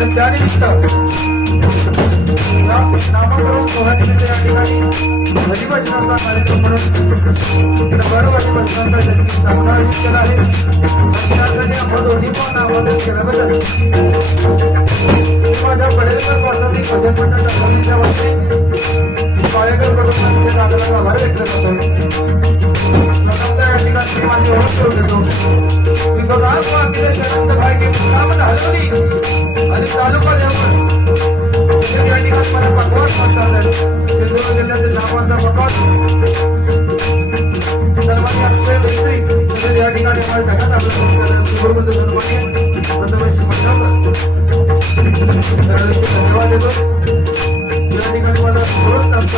आणि आरोग्य त्यांना प्रश्न रत्नाचा नाम दिला आहे आणि त्यानिमित्त नामकरण सोहळ्यानिमित्त या ठिकाणी हरिभजनाचा कार्यक्रम म्हणून दरबारवाडी बसनाचा त्यांनी चांगला आयोजित केला आहे. आणि त्यासाठी आपण दोन्ही पण नावाने केल्याबद्दल माझ्या पडेलकर पाठवणी भजन मंडळ दाखवण्याच्या वतीने पाळेकर दादाला आभार व्यक्त करतो प्रथमतः या ठिकाणी माझी ओळख करून देतो मी स्वतः आपले शरद भाई मुलामध्ये हलवली आणि चालू केल्यावर या ठिकाणी मला भगवान म्हणतात सिंधुदुर्ग जिल्ह्यातील नावांचा भगवान सर्वांनी अक्षय मिस्त्री तसेच या ठिकाणी मला जगात आलं गुरुबंधू सर्वांनी प्रथमेश धन्यवाद देतो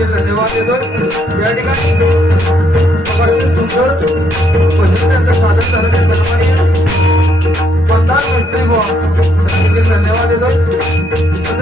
देखील धन्यवाद देतो या ठिकाणी सुंदर त्यांचं सादर झालं ते सन्मानिय पंधरा धन्यवाद देतो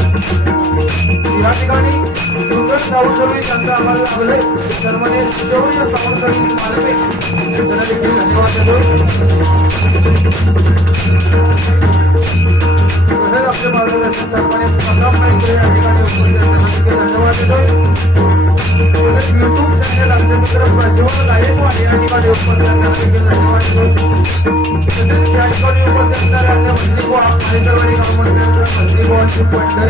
या ठिकाणी सुगत आहे त्यांना देखील आम्हाला लाभले सर्वांनी शौर्य सावंतवी मालवे त्यांना देखील धन्यवाद देतो. तसेच आपले मार्गदर्शक सन्मान्य संग्राम नाईक या ठिकाणी उपस्थित धन्यवाद देतो. तसेच चॅनल आमचे मित्र प्रज्वल गायकवाड या ठिकाणी उपस्थित देखील धन्यवाद देतो. तसेच या ठिकाणी उपस्थित असणाऱ्या आपल्या मंत्रीबुवा मालेकरवाडी ग्रामपंचायतच्या मंत्रीबुवांची Pandhari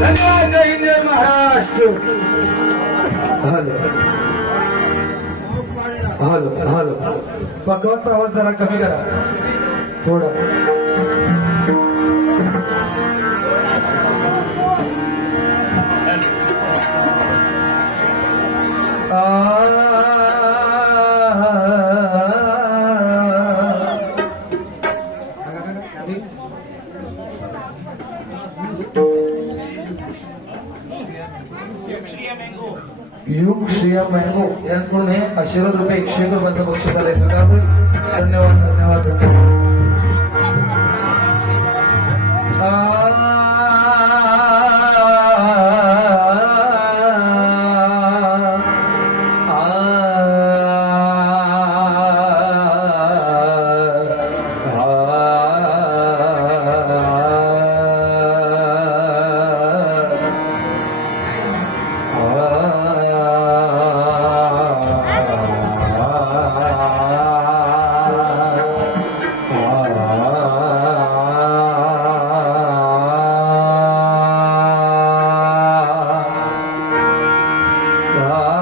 धन्यवाद जय हिंद जय Maharashtra. Hello. Hello hello. भगवानचा आवाज जरा कमी करा. थोडा. युग श्रिया मँगो यांच्याकडून हे आशीर्वाद रुपये एकशे एक रुपयांचं बक्षीस आलंय. सगळं धन्यवाद धन्यवाद धन्यवाद. 아.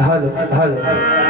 Hello, hello.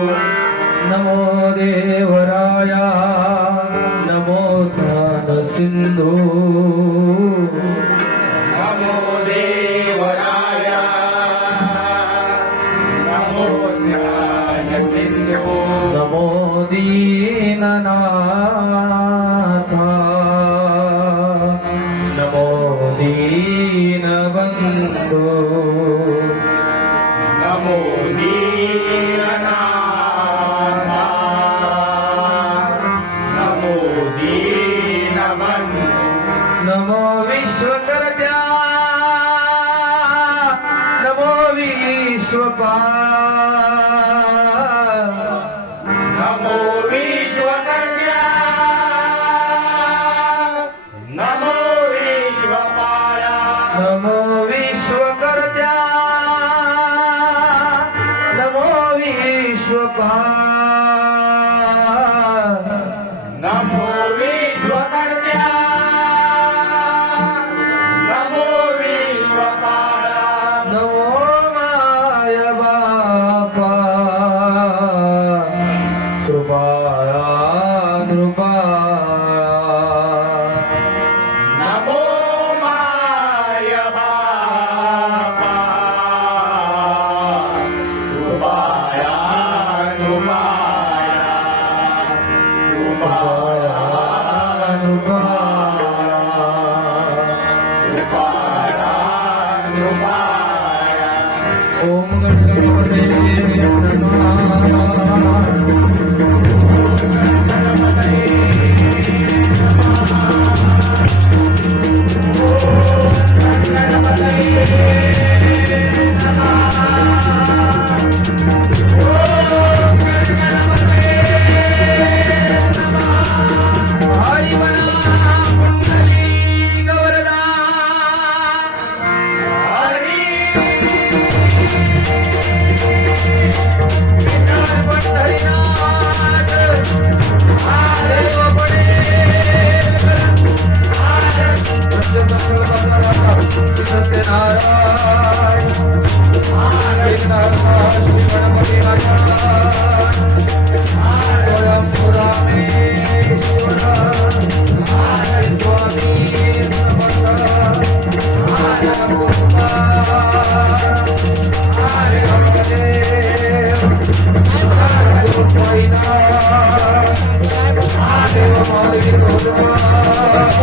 नमो सिंधू नमो देवराया नमो ज्ञान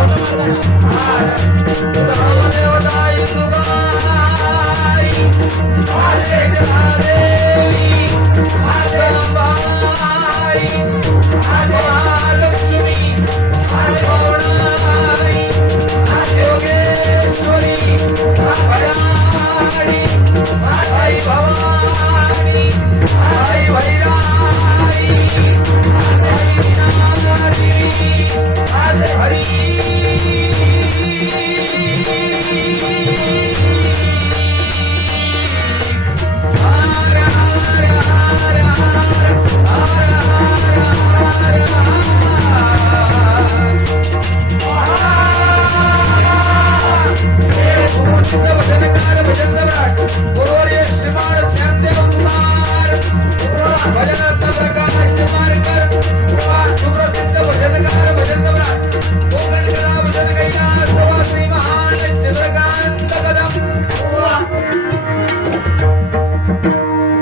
Hare Hare